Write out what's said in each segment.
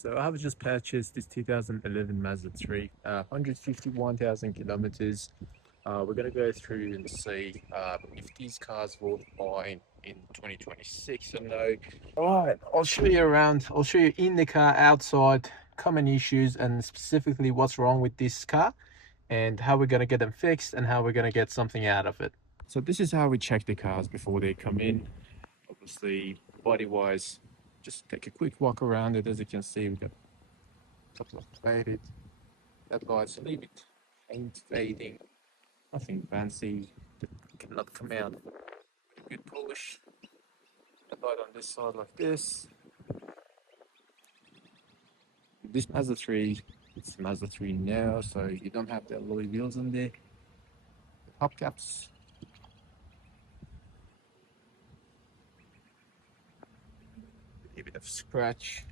So I have just purchased this 2011 Mazda 3, 151,000 kilometers. We're gonna go through and see if these cars will buy in 2026 or no. All right, I'll show you around. I'll show you in the car, outside, common issues, and specifically what's wrong with this car, and how we're gonna get them fixed, and how we're gonna get something out of it. So this is how we check the cars before they come in. Obviously, body-wise, just take a quick walk around it. As you can see, we've got a couple of faded headlights, a little bit paint fading, nothing fancy. Cannot come out. Good polish. Headlight on this side like this. This Mazda 3, it's Mazda 3 now, so you don't have the alloy wheels on there. The hubcaps. A bit of scratch.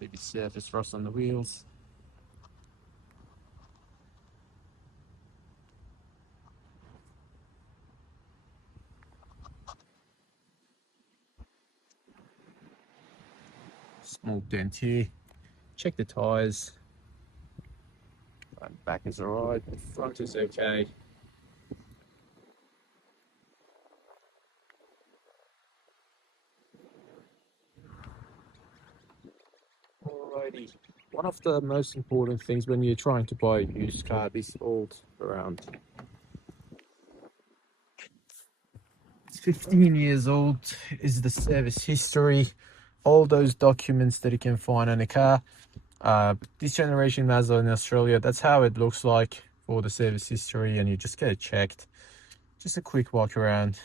Maybe surface rust on the wheels. Small dent here. Check the tires. Back is alright. Front is okay. Alrighty. One of the most important things when you're trying to buy a used car, this old around 15 years old, is the service history. All those documents that you can find on a car. This generation Mazda in Australia, that's how it looks like for the service history, and you just get it checked. Just a quick walk around.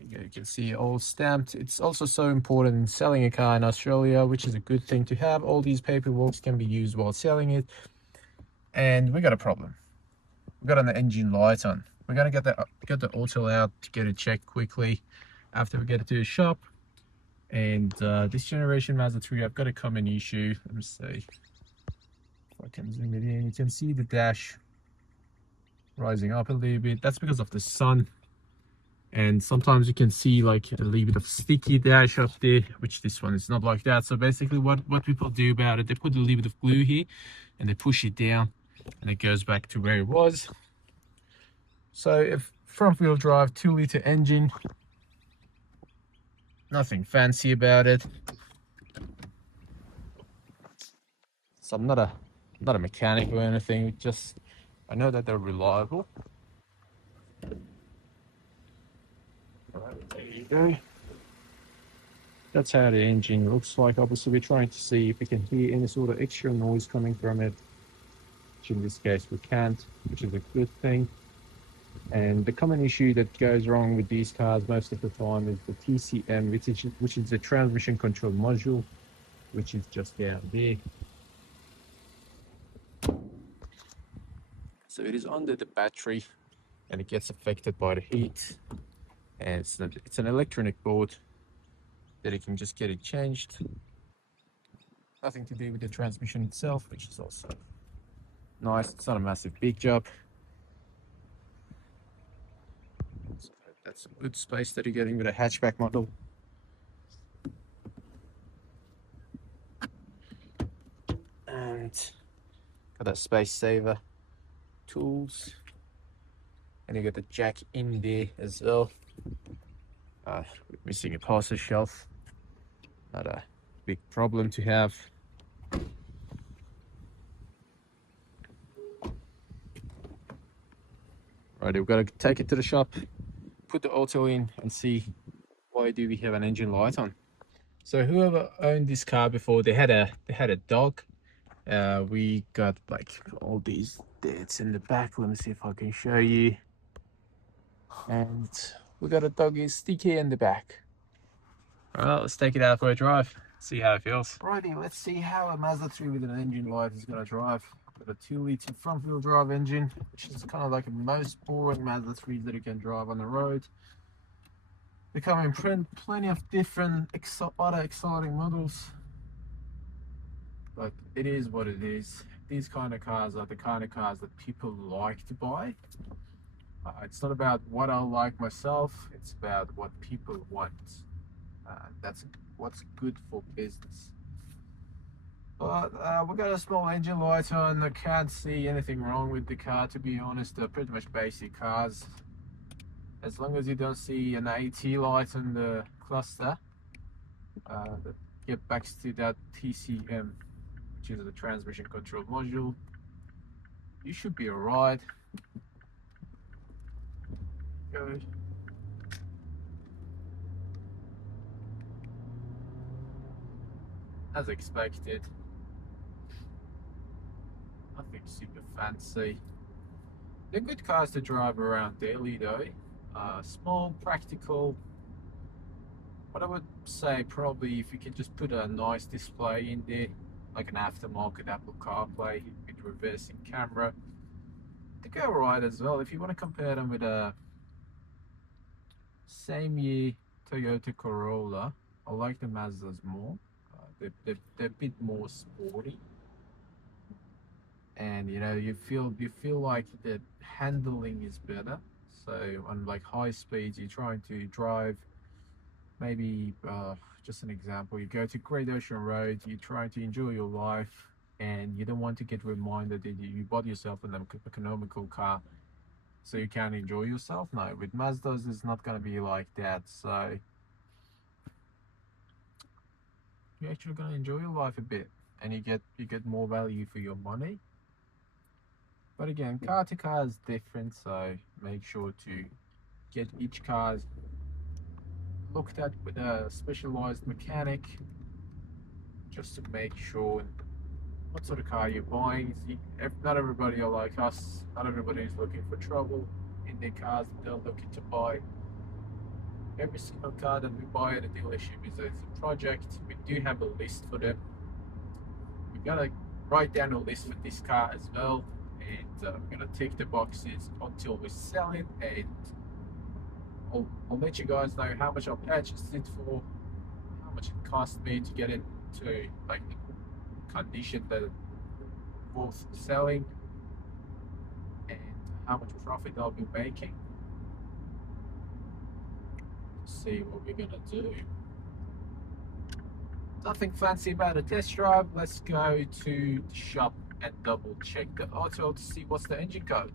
You can see all stamped. It's also so important in selling a car in Australia, which is a good thing to have. All these paperwork can be used while selling it. And we got a problem. We got an engine light on. We're gonna get the auto out to get it checked quickly after we get it to the shop. And this generation Mazda 3, I've got a common issue. Let me see if I can zoom it in. You can see the dash rising up a little bit. That's because of the sun. And sometimes you can see like a little bit of sticky dash up there, which this one is not like that. So basically what people do about it, they put a little bit of glue here and they push it down and it goes back to where it was. So if front wheel drive 2-liter engine, nothing fancy about it. So I'm not a mechanic or anything, just I know that they're reliable. Alright, there you go. That's how the engine looks like. Obviously, we're trying to see if we can hear any sort of extra noise coming from it, which in this case we can't, which is a good thing. And the common issue that goes wrong with these cars most of the time is the TCM, which is the transmission control module, which is just down there. So it is under the battery and it gets affected by the heat. And it's an electronic board that you can just get it changed. Nothing to do with the transmission itself, which is also nice. It's not a massive big job. So that's some good space that you're getting with a hatchback model. And got a space saver tools. And you got the jack in there as well. Missing a parcel shelf. Not a big problem to have. Right, we've got to take it to the shop, put the auto in and see why do we have an engine light on. So whoever owned this car before, they had a dog. We got like all these dents in the back. Let me see if I can show you. And we got a doggy sticky in the back. Alright, let's take it out for a drive, see how it feels. Righty, let's see how a Mazda 3 with an engine light is gonna drive. Got a 2-liter front wheel drive engine, which is kind of like the most boring Mazda 3s that you can drive on the road. They come in plenty of different other exciting models, but it is what it is. These kind of cars are the kind of cars that people like to buy. It's not about what I like myself, it's about what people want. That's what's good for business. But we got a small engine light on. I can't see anything wrong with the car, to be honest. They're pretty much basic cars. As long as you don't see an AT light on the cluster, that get back to that TCM, which is the transmission control module, you should be alright. Good. As expected. Nothing super fancy. They're good cars to drive around daily though. Small, practical. What I would say, probably if you can just put a nice display in there, like an aftermarket Apple CarPlay with reversing camera, they go right as well. If you want to compare them with a same year Toyota Corolla, I like the Mazdas more. They're a bit more sporty, and you feel like the handling is better. So on like high speeds, you're trying to drive. Maybe just an example, you go to Great Ocean Road, you're trying to enjoy your life, and you don't want to get reminded that you bought yourself an economical car, so you can't enjoy yourself. No, with Mazdas, it's not going to be like that. So you're actually going to enjoy your life a bit, and you get more value for your money. But again, car to car is different, so make sure to get each car looked at with a specialized mechanic, just to make sure what sort of car you're buying. See, not everybody are like us. Not everybody is looking for trouble in their cars that they're looking to buy. Every single car that we buy at a dealership is a project. We do have a list for them. We're gonna write down a list for this car as well, and we're gonna tick the boxes until we sell it, and I'll let you guys know how much I purchased it for, how much it cost me to get it to like the condition that worth selling, and how much profit I'll be making. See what we're gonna do. Nothing fancy about a test drive. Let's go to the shop and double check the auto to see what's the engine code.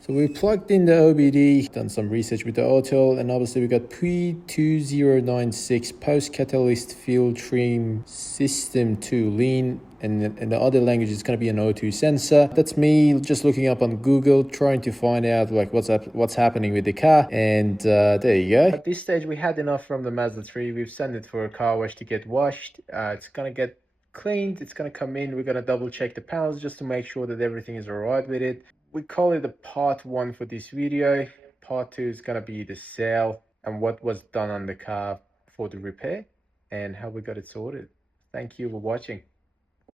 So we plugged in the OBD, done some research with the auto, and obviously we got P2096 post catalyst fuel trim system 2 lean, and in the other language it's going to be an O2 sensor. That's me just looking up on Google, trying to find out like what's happening with the car, and there you go. At this stage we had enough from the Mazda 3. We've sent it for a car wash to get washed. It's going to get cleaned, it's going to come in. We're going to double check the panels just to make sure that everything is alright with it. We call it a part 1 for this video. Part 2 is going to be the sale and what was done on the car for the repair and how we got it sorted. Thank you for watching.